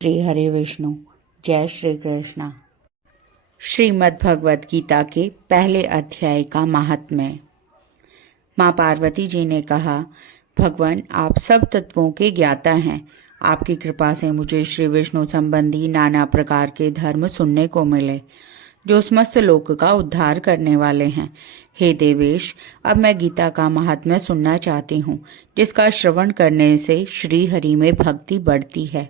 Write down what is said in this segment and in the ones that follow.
श्री हरे विष्णु। जय श्री कृष्णा। श्रीमद् भगवद गीता के पहले अध्याय का महात्म्य। माँ पार्वती जी ने कहा, भगवान आप सब तत्वों के ज्ञाता हैं। आपकी कृपा से मुझे श्री विष्णु संबंधी नाना प्रकार के धर्म सुनने को मिले जो समस्त लोक का उद्धार करने वाले हैं। हे देवेश, अब मैं गीता का महात्म्य सुनना चाहती हूँ, जिसका श्रवण करने से श्री हरि में भक्ति बढ़ती है।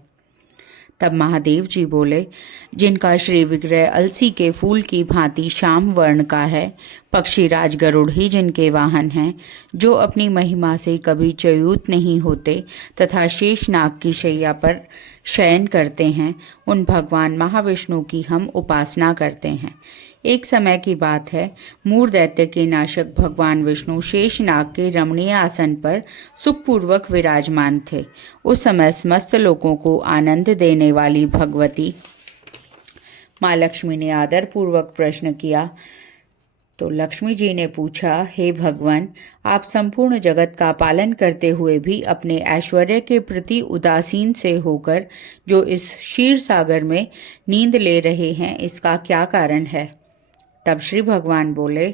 तब महादेव जी बोले, जिनका श्री विग्रह अलसी के फूल की भांति श्याम वर्ण का है, पक्षीराज गरुड़ ही जिनके वाहन हैं, जो अपनी महिमा से कभी च्युत नहीं होते तथा शेष नाग की शैया पर शयन करते हैं, उन भगवान महाविष्णु की हम उपासना करते हैं। एक समय की बात है, मूर दैत्य के नाशक भगवान विष्णु शेष नाग के रमणीय आसन पर सुखपूर्वक विराजमान थे। उस समय समस्त लोगों को आनंद देने वाली भगवती माँ लक्ष्मी ने आदर पूर्वक प्रश्न किया। तो लक्ष्मी जी ने पूछा, हे भगवान, आप संपूर्ण जगत का पालन करते हुए भी अपने ऐश्वर्य के प्रति उदासीन से होकर जो इस क्षीर सागर में नींद ले रहे हैं, इसका क्या कारण है? तब श्री भगवान बोले,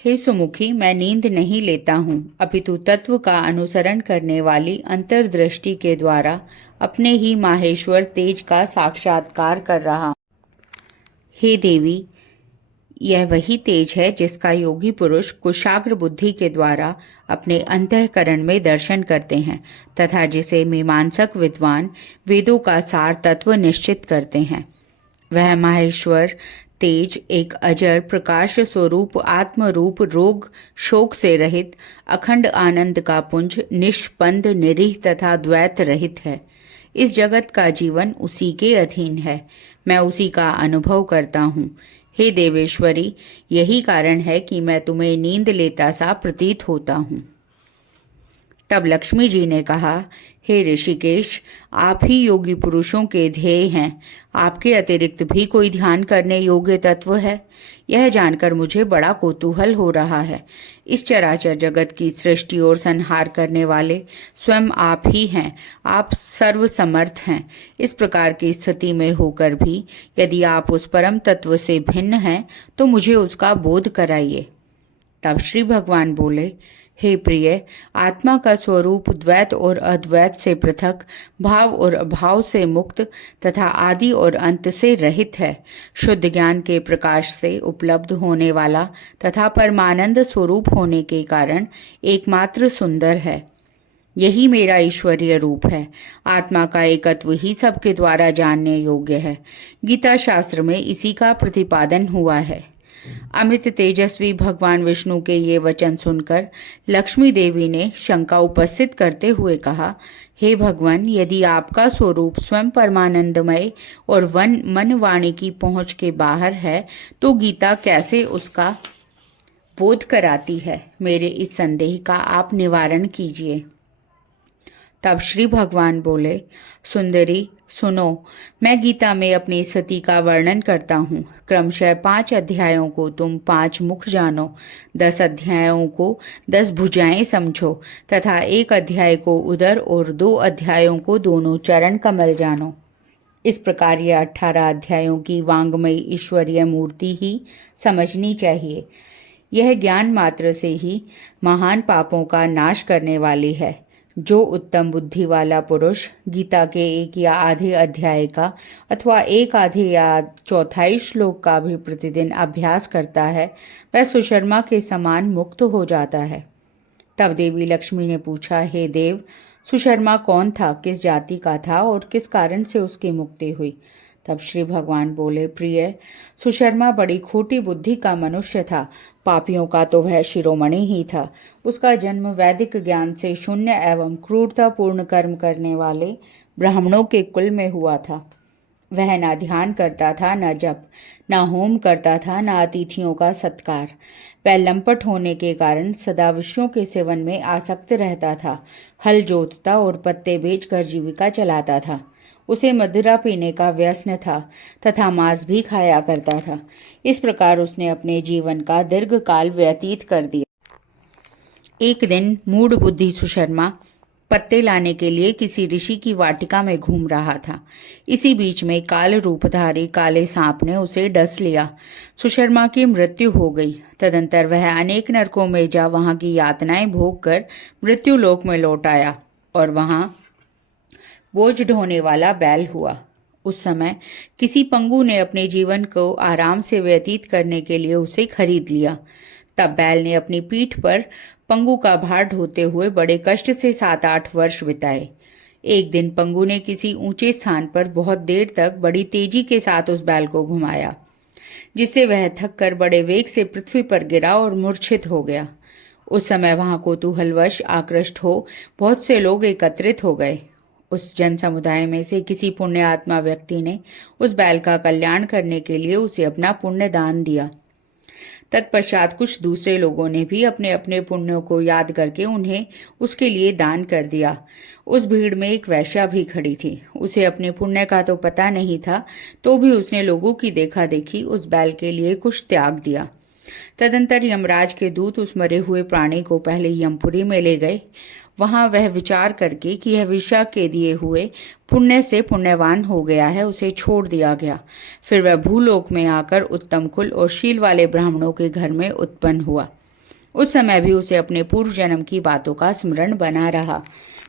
हे सुमुखी, मैं नींद नहीं लेता हूँ, अपितु तत्व का अनुसरण करने वाली अंतर्दृष्टि के द्वारा अपने ही माहेश्वर तेज का साक्षात्कार कर रहा हूँ। हे देवी, यह वही तेज है जिसका योगी पुरुष कुशाग्र बुद्धि के द्वारा अपने अंतःकरण में दर्शन करते हैं तथा जिसे मीमांसक विद्वान वेदों का सार तत्व निश्चित करते हैं। वह माहेश्वर तेज एक अजर प्रकाश स्वरूप आत्मरूप रोग शोक से रहित अखंड आनंद का पुंज निष्पंद निरीह तथा द्वैत रहित है। इस जगत का जीवन उसी के अधीन है। मैं उसी का अनुभव करता हूँ। हे देवेश्वरी, यही कारण है कि मैं तुम्हें नींद लेता सा प्रतीत होता हूँ। तब लक्ष्मी जी ने कहा, हे ऋषिकेश, आप ही योगी पुरुषों के ध्येय हैं। आपके अतिरिक्त भी कोई ध्यान करने योग्य तत्व है? यह जानकर मुझे बड़ा कौतूहल हो रहा है। इस चराचर जगत की सृष्टि और संहार करने वाले स्वयं आप ही हैं। आप सर्वसमर्थ हैं। इस प्रकार की स्थिति में होकर भी यदि आप उस परम तत्व से भिन्न हैं तो मुझे उसका बोध कराइए। तब श्री भगवान बोले, हे प्रिय, आत्मा का स्वरूप द्वैत और अद्वैत से पृथक, भाव और अभाव से मुक्त तथा आदि और अंत से रहित है। शुद्ध ज्ञान के प्रकाश से उपलब्ध होने वाला तथा परमानंद स्वरूप होने के कारण एकमात्र सुंदर है। यही मेरा ईश्वरीय रूप है। आत्मा का एकत्व ही सबके द्वारा जानने योग्य है। गीता शास्त्र में इसी का प्रतिपादन हुआ है। अमित तेजस्वी भगवान विष्णु के ये वचन सुनकर लक्ष्मी देवी ने शंका उपस्थित करते हुए कहा, हे भगवान, यदि आपका स्वरूप स्वयं परमानंदमय और मन वाणी की पहुंच के बाहर है तो गीता कैसे उसका बोध कराती है? मेरे इस संदेह का आप निवारण कीजिए। तब श्री भगवान बोले, सुंदरी सुनो, मैं गीता में अपनी स्थिति का वर्णन करता हूँ। क्रमशः 5 अध्यायों को तुम 5 मुख जानो, 10 अध्यायों को 10 भुजाएं समझो तथा 1 अध्याय को उदर और 2 अध्यायों को दोनों चरण कमल जानो। इस प्रकार ये 18 अध्यायों की वांग्मयी ईश्वरीय मूर्ति ही समझनी चाहिए। यह ज्ञान मात्र से ही महान पापों का नाश करने वाली है। जो उत्तम बुद्धि वाला पुरुष गीता के 1 या आधे अध्याय का अथवा 1 आधे या चौथाई श्लोक का भी प्रतिदिन अभ्यास करता है, वह सुशर्मा के समान मुक्त हो जाता है। तब देवी लक्ष्मी ने पूछा, हे देव, सुशर्मा कौन था, किस जाति का था और किस कारण से उसकी मुक्ति हुई? तब श्री भगवान बोले, प्रिय, सुशर्मा बड़ी खोटी बुद्धि का मनुष्य था। पापियों का तो वह शिरोमणि ही था। उसका जन्म वैदिक ज्ञान से शून्य एवं क्रूरतापूर्ण कर्म करने वाले ब्राह्मणों के कुल में हुआ था। वह न ध्यान करता था, न जप, न होम करता था, न अतिथियों का सत्कार। वह लंपट होने के कारण सदा विषयों के सेवन में आसक्त रहता था। हल जोतता और पत्ते बेचकर जीविका चलाता था। उसे मदिरा पीने का व्यसन था तथा मांस भी खाया करता था। इस प्रकार उसने अपने जीवन का दीर्घ काल व्यतीत कर दिया। एक दिन मूढ़ बुद्धि सुशर्मा पत्ते लाने के लिए किसी ऋषि की वाटिका में घूम रहा था। इसी बीच में काल रूपधारी काले सांप ने उसे डस लिया। सुशर्मा की मृत्यु हो गई। तदंतर वह अनेक नरकों में जा वहां की यातनाएं भोग कर मृत्यु लोक में लौट आया और वहां बोझ ढोने वाला बैल हुआ। उस समय किसी पंगु ने अपने जीवन को आराम से व्यतीत करने के लिए उसे खरीद लिया। तब बैल ने अपनी पीठ पर पंगु का भार ढोते हुए बड़े कष्ट से 7-8 वर्ष बिताए। एक दिन पंगु ने किसी ऊंचे स्थान पर बहुत देर तक बड़ी तेजी के साथ उस बैल को घुमाया, जिससे वह थककर बड़े वेग से पृथ्वी पर गिरा और मूर्छित हो गया। उस समय वहां कौतूहलवश आकृष्ट हो बहुत से लोग एकत्रित हो गए। उस जन समुदाय में से किसी पुण्य आत्मा व्यक्ति ने उस बैल का कल्याण करने के लिए उसे अपना पुण्य दान दिया। तत्पश्चात कुछ दूसरे लोगों ने भी अपने अपने पुण्यों को याद करके उन्हें उसके लिए दान कर दिया। उस भीड़ में एक वैश्या भी खड़ी थी। उसे अपने पुण्य का तो पता नहीं था, तो भी उसने लोगों की देखा देखी उस बैल के लिए कुछ त्याग दिया। तदंतर यमराज के दूत उस मरे हुए प्राणी को पहले यमपुरी में ले गए। वहां वह विचार करके कि यह विषा के दिए हुए पुण्य से पुण्यवान हो गया है, उसे छोड़ दिया गया। फिर वह भूलोक में आकर उत्तम कुल और शील वाले ब्राह्मणों के घर में उत्पन्न हुआ। उस समय भी उसे अपने पूर्व जन्म की बातों का स्मरण बना रहा।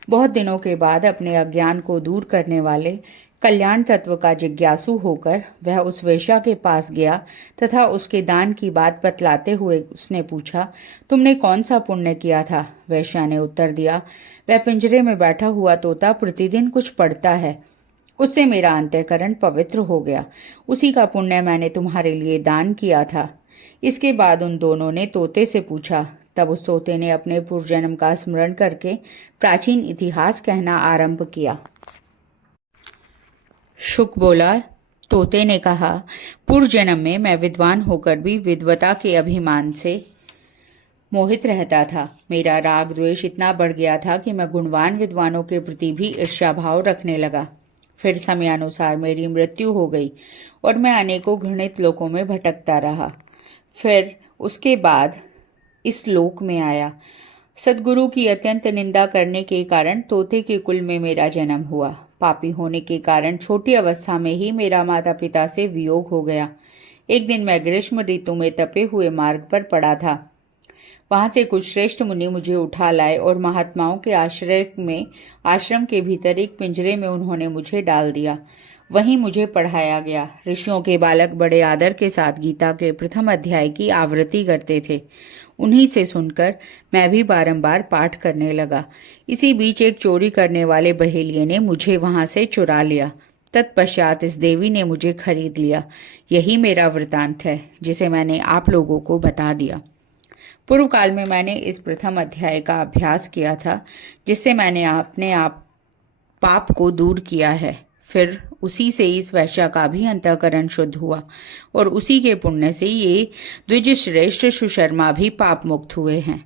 बहुत दिनों के बाद अपने अज्ञान को दूर करने वाले कल्याण तत्व का जिज्ञासु होकर वह उस वेश्या के पास गया तथा उसके दान की बात बतलाते हुए उसने पूछा, तुमने कौन सा पुण्य किया था? वेश्या ने उत्तर दिया, वह पिंजरे में बैठा हुआ तोता प्रतिदिन कुछ पढ़ता है, उससे मेरा अंतःकरण पवित्र हो गया। उसी का पुण्य मैंने तुम्हारे लिए दान किया था। इसके बाद उन दोनों ने तोते से पूछा। तब उस तोते ने अपने पूर्व जन्म का स्मरण करके प्राचीन इतिहास कहना आरंभ किया। शुक बोला, तोते ने कहा, पूर्व जन्म में मैं विद्वान होकर भी विद्वता के अभिमान से मोहित रहता था। मेरा राग द्वेष इतना बढ़ गया था कि मैं गुणवान विद्वानों के प्रति भी ईर्ष्या भाव रखने लगा। फिर समयानुसार मेरी मृत्यु हो गई और मैं अनेकों घृणित लोकों में भटकता रहा। फिर उसके बाद इस लोक में आया। सद्गुरु की अत्यंत निंदा करने के कारण तोते के कुल में मेरा जन्म हुआ। पापी होने के कारण छोटी अवस्था में ही मेरा माता पिता से वियोग हो गया। एक दिन मैं ग्रीष्म ऋतु में तपे हुए मार्ग पर पड़ा था। वहां से कुछ श्रेष्ठ मुनि मुझे उठा लाए और महात्माओं के आश्रम के भीतर एक पिंजरे में उन्होंने मुझे डाल दिया। वहीं मुझे पढ़ाया गया। ऋषियों के बालक बड़े आदर के साथ गीता के प्रथम अध्याय की आवृत्ति करते थे। उन्हीं से सुनकर मैं भी बारंबार पाठ करने लगा। इसी बीच एक चोरी करने वाले बहेलिये ने मुझे वहां से चुरा लिया। तत्पश्चात इस देवी ने मुझे खरीद लिया। यही मेरा वृतांत है, जिसे मैंने आप लोगों को बता दिया। पूर्व काल में मैंने इस प्रथम अध्याय का अभ्यास किया था, जिससे मैंने अपने आप पाप को दूर किया है। फिर उसी से इस वैश्या का भी अंतःकरण शुद्ध हुआ और उसी के पुण्य से ये द्विज श्रेष्ठ सुशर्मा भी पाप मुक्त हुए हैं।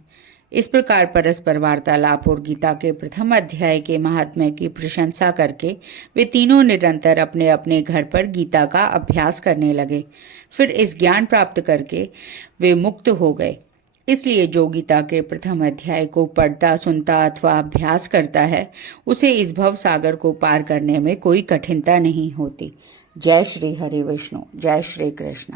इस प्रकार परस्पर वार्तालाप और गीता के प्रथम अध्याय के महात्म्य की प्रशंसा करके वे तीनों निरंतर अपने अपने घर पर गीता का अभ्यास करने लगे। फिर इस ज्ञान प्राप्त करके वे मुक्त हो गए। इसलिए जो गीता के प्रथम अध्याय को पढ़ता, सुनता अथवा अभ्यास करता है, उसे इस भव सागर को पार करने में कोई कठिनता नहीं होती। जय श्री हरि विष्णु, जय श्री कृष्ण।